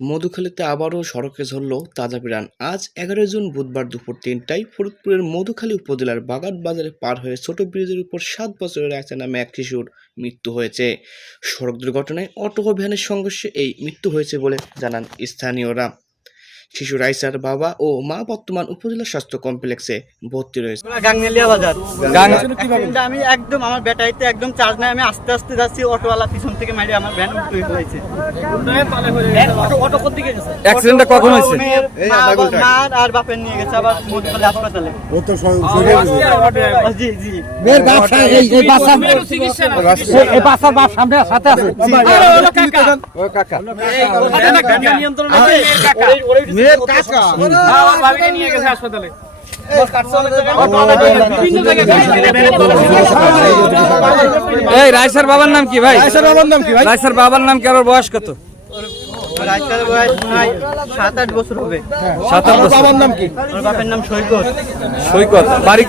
মধুখালীতে আবারও সড়কে ঝরল তাজা প্রাণ আজ এগারো জুন বুধবার দুপুর তিনটায় ফরিদপুরের মধুখালী উপজেলার বাগাট বাজারে পার হয়ে ছোট ব্রিজের উপর সাত বছরের এক নামে এক শিশুর মৃত্যু হয়েছে। সড়ক দুর্ঘটনায় অটো ভ্যানের সংঘর্ষে এই মৃত্যু হয়েছে বলে জানান স্থানীয়রা। শিশু রাইসার বাবা ও মা বর্তমান উপজেলা স্বাস্থ্য কমপ্লেক্সে ভর্তি রয়েছে। গাংনেলিয়া বাজার। আমি একদম আমার ব্যাটারিতে একদম চার্জ নাই আমি আস্তে আস্তে যাচ্ছি অটোওয়ালা পিছন থেকে মারি আমার ভ্যান উল্টো হয়েছে। অ্যাক্সিডেন্টটা কখন হয়েছে? মা আর বাপের নিয়ে গেছে আবার মধুখালী হাসপাতালে। ও তো সব জেনে গেছে। জি জি। মেয়ের ব্যবসা এই এই বাচ্চা এই বাচ্চার বাপ সামনে সাথে আছে। ও কাকা। মেয়ের কাকা। এই রাইসার বাবার নাম কি ভাই রাইসার বাবার নাম কি ভাই? রাইসার বাবার নাম কি আর বয়স কত সাত আট বছর হবে সাত আট বছর বাবার নাম কি বাপের নাম সৈকত সৈকত বাড়ি?